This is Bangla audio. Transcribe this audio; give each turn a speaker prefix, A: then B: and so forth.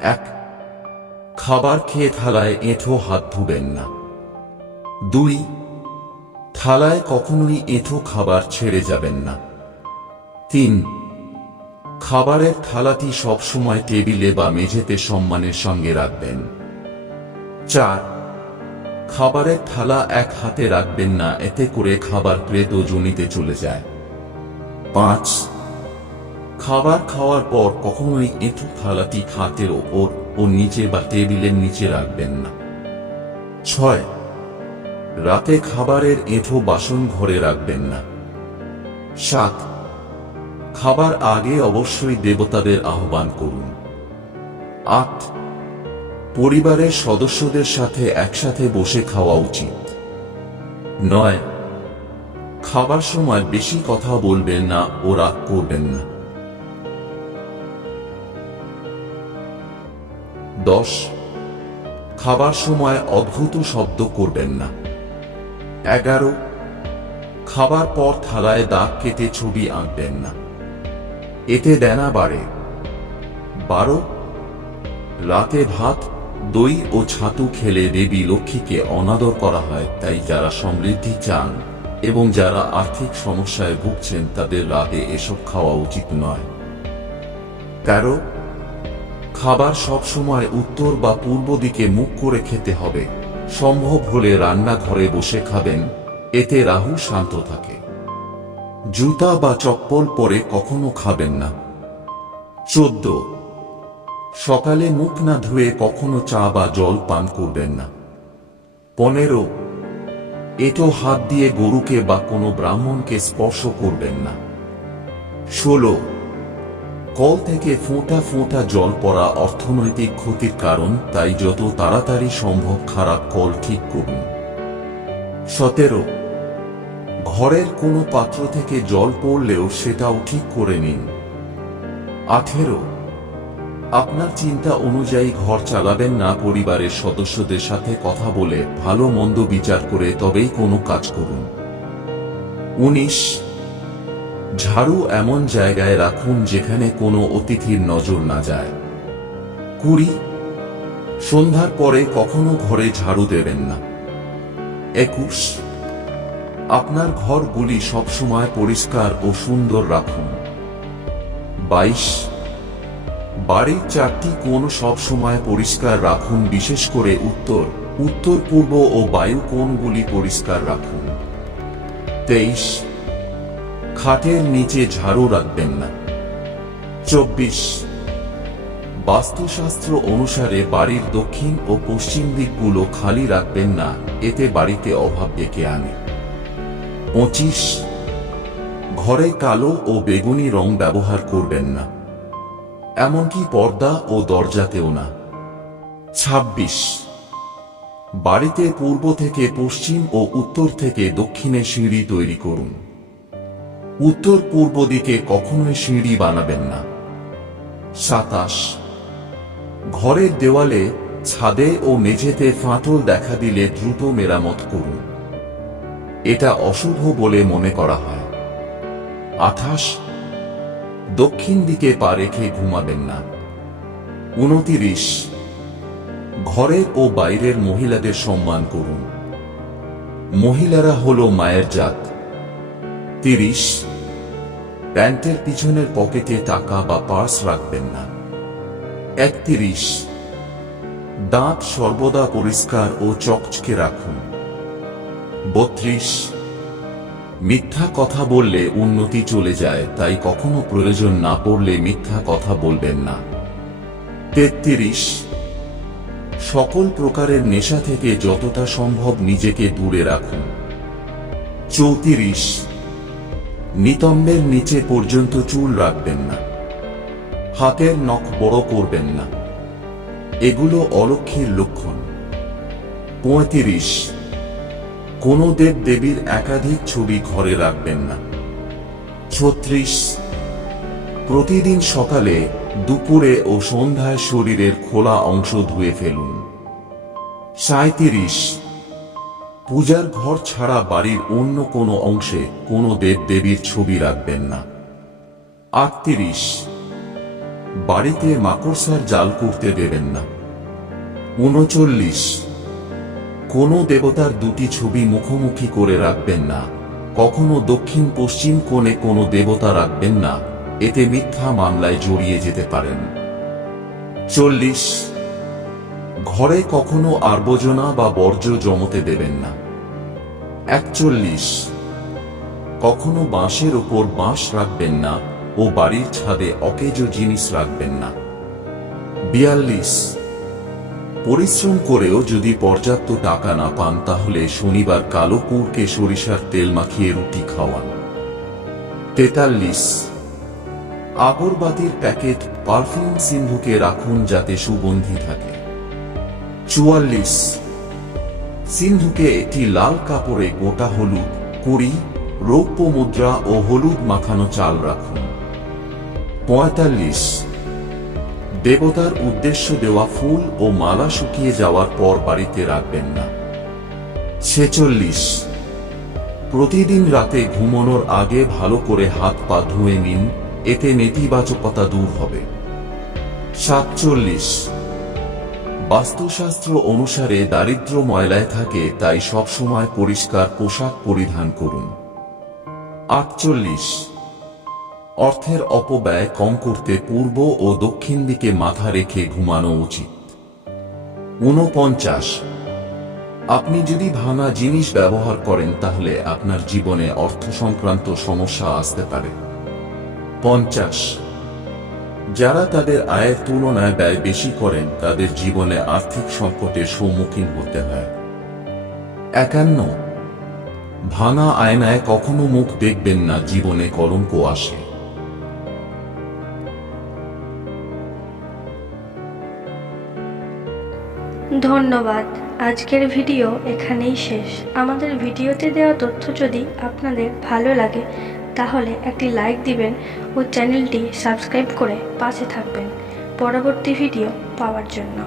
A: এক, খাবার খেয়ে থালায় এঁঠো হাত ধুবেন না। দুই, থালায় কখনোই এঁঠো খাবার ছেড়ে যাবেন না। তিন, খাবারের থালাটি সবসময় টেবিলে বা মেঝেতে সম্মানের সঙ্গে রাখবেন। চার, খাবারের থালা এক হাতে রাখবেন না, এতে করে খাবার প্রেত জনিতে চলে যায়। পাঁচ খাবার খাওয়ার পর কখনোই এঁঠো থালাটি খাটের ওপর ও নিচে বা টেবিলের নিচে রাখবেন না। ছয়, রাতে খাবারের এঁঠো বাসন ঘরে রাখবেন না। সাত, খাবার আগে অবশ্যই দেবতাদের আহ্বান করুন। আট, পরিবারের সদস্যদের সাথে একসাথে বসে খাওয়া উচিত। নয়, খাবার সময় বেশি কথা বলবেন না ও রাগ করবেন না। দশ, খাবার সময় অদ্ভুত শব্দ করবেন না। এগারো, খাবার পর থালায় দাগ কেটে ছবি আঁকবেন না। এতে দেনা বাড়ে। বারো, রাতে ভাত, দই ও ছাতু খেলে দেবী লক্ষ্মীকে অনাদর করা হয়, তাই যারা সমৃদ্ধি চান এবং যারা আর্থিক সমস্যায় ভুগছেন তাদের রাতে এসব খাওয়া উচিত নয়। তেরো খাবার সব সময় উত্তর বা পূর্ব দিকে মুখ করে খেতে হবে। সম্ভব হলে রান্নাঘরে বসে খাবেন, এতে রাহু শান্ত থাকে। জুতা বা চপ্পল পরে কখনো খাবেন না। চোদ্দ। সকালে মুখ না ধুয়ে কখনো চা বা জল পান করবেন না। পনেরো। এটো হাত দিয়ে গরুকে বা কোনো ব্রাহ্মণকে স্পর্শ করবেন না। ষোলো। কল থেকে ফোঁটা ফোঁটা জল পড়া অর্থনৈতিক ক্ষতির কারণ, তাই যত তাড়াতাড়ি সম্ভব খারাপ কল ঠিক করুন। সতেরো। ঘরের কোনো পাত্র থেকে জল পড়লেও সেটাও ঠিক করে নিন। আঠেরো। আপনার চিন্তা অনুযায়ী ঘর চালাবেন না পরিবারের সদস্যদের সাথে কথা বলে ভালো মন্দ বিচার করে তবেই কোনো কাজ করুন। উনিশ। ঝাড়ু এমন জায়গায় রাখুন যেখানে কোনো অতিথির নজর না যায়। কুড়ি, সন্ধ্যার পরে কখনো ঘরে ঝাড়ু দেবেন না। একুশ, আপনার ঘরগুলি সবসময় পরিষ্কার ও সুন্দর রাখুন। বাইশ, বাড়ির চারটি কোণ সবসময় পরিষ্কার রাখুন, বিশেষ করে উত্তর উত্তর পূর্ব ও বায়ু কোণগুলি পরিষ্কার রাখুন। তেইশ খাটের নিচে ঝাড়ু রাখবেন না। চব্বিশ। বাস্তুশাস্ত্র অনুসারে বাড়ির দক্ষিণ ও পশ্চিম দিকগুলো খালি রাখবেন না, এতে বাড়িতে অভাব ডেকে আনে। পঁচিশ। ঘরে কালো ও বেগুনি রং ব্যবহার করবেন না। এমনকি পর্দা ও দরজাতেও না। ছাব্বিশ। বাড়িতে পূর্ব থেকে পশ্চিম ও উত্তর থেকে দক্ষিণে সিঁড়ি তৈরি করুন। উত্তর পূর্ব দিকে কখনোই সিঁড়ি বানাবেন না। সাতাশ। ঘরের দেওয়ালে, ছাদে ও মেঝেতে ফাটল দেখা দিলে দ্রুত মেরামত করুন। এটা অশুভ বলে মনে করা হয়। আঠাশ। দক্ষিণ দিকে পা রেখে ঘুমাবেন না। উনতিরিশ। ঘরের ও বাইরের মহিলাদের সম্মান করুন। মহিলারা হল মায়ের জাত। তিরিশ। প্যান্টের পিছনের পকেটে টাকা বা পার্স রাখবেন না। একত্রিশ। দাঁত সর্বদা পরিষ্কার ও চকচকে রাখুন। বত্রিশ। মিথ্যা কথা বললে উন্নতি চলে যায়, তাই কখনো প্রয়োজন না পড়লে মিথ্যা কথা বলবেন না। তেত্রিশ। সকল প্রকারের নেশা থেকে যতটা সম্ভব নিজেকে দূরে রাখুন। চৌত্রিশ। নিতম্বের নিচে পর্যন্ত চুল রাখবেন না। হাতের নখ বড় করবেন না। এগুলো অলক্ষীর লক্ষণ। পঁয়ত্রিশ। কোন দেব দেবীর একাধিক ছবি ঘরে রাখবেন না। ছত্রিশ। প্রতিদিন সকালে দুপুরে ও সন্ধ্যায় শরীরের খোলা অংশ ধুয়ে ফেলুন। সাঁত্রিশ পূজার ঘর ছাড়া বাড়ির অন্য কোনো অংশে কোনো দেব দেবীর ছবি রাখবেন না। আটত্রিশ। বাড়িতে মাকড়সার জাল করতে দেবেন না। উনচল্লিশ। কোনো দেবতার দুটি ছবি মুখোমুখি করে রাখবেন না। কখনো দক্ষিণ পশ্চিম কোণে কোনো দেবতা রাখবেন না। এতে মিথ্যা মামলায় জড়িয়ে যেতে পারেন। চল্লিশ। ঘরে কখনো আবর্জনা বা বর্জ্য জমতে দেবেন না। একচল্লিশ। কখনো বাঁশের ওপর বাঁশ রাখবেন না ও বাড়ির ছাদে অকেজ জিনিস রাখবেন না। বিয়াল্লিশ। পরিশ্রম করেও যদি পর্যাপ্ত টাকা না পান, তাহলে শনিবার কালো কুড়কে সরিষার তেল মাখিয়ে রুটি খাওয়ান। তেতাল্লিশ। আগরবাতির প্যাকেট পারফিউম সিন্ধুকে রাখুন যাতে সুগন্ধি থাকে। চুয়াল্লিশ। সিন্ধুকে একটি লাল কাপড়ে গোটা হলুদ, কুড়ি, রৌপ্য মুদ্রা ও হলুদ মাখানো চাল রাখুন। পঁয়তাল্লিশ। দেবতার উদ্দেশ্য দেওয়া ফুল ও মালা শুকিয়ে যাওয়ার পর বাড়িতে রাখবেন না। ছেচল্লিশ। প্রতিদিন রাতে ঘুমানোর আগে ভালো করে হাত পা ধুয়ে নিন, এতে নেতিবাচকতা দূর হবে। সাতচল্লিশ। বাস্তুশাস্ত্র অনুসারে দারিদ্র ময়লায় থাকে, তাই সবসময় পরিষ্কার পোশাক পরিধান করুন। আটচল্লিশ। অর্থের অপব্যয় কম করতে পূর্ব ও দক্ষিণ দিকে মাথা রেখে ঘুমানো উচিত। ঊনপঞ্চাশ। আপনি যদি ভাঙা জিনিস ব্যবহার করেন, তাহলে আপনার জীবনে অর্থ সংক্রান্ত সমস্যা আসতে পারে। পঞ্চাশ। যারা তাদের আয়ের তুলনায় ব্যয় বেশি করেন, তাদের জীবনে আর্থিক সংকটের সম্মুখীন হতে হয়। একান্ন। ভাঙা আয়নায় কখনো মুখ দেখবেন না, জীবনে কলঙ্ক আসে।
B: ধন্যবাদ। আজকের ভিডিও এখানেই শেষ। আমাদের ভিডিওতে দেওয়া তথ্য যদি আপনাদের ভালো লাগে তাহলে একটি লাইক দিবেন ও চ্যানেলটি সাবস্ক্রাইব করে পাশে থাকবেন। পরবর্তী ভিডিও পাওয়ার জন্য।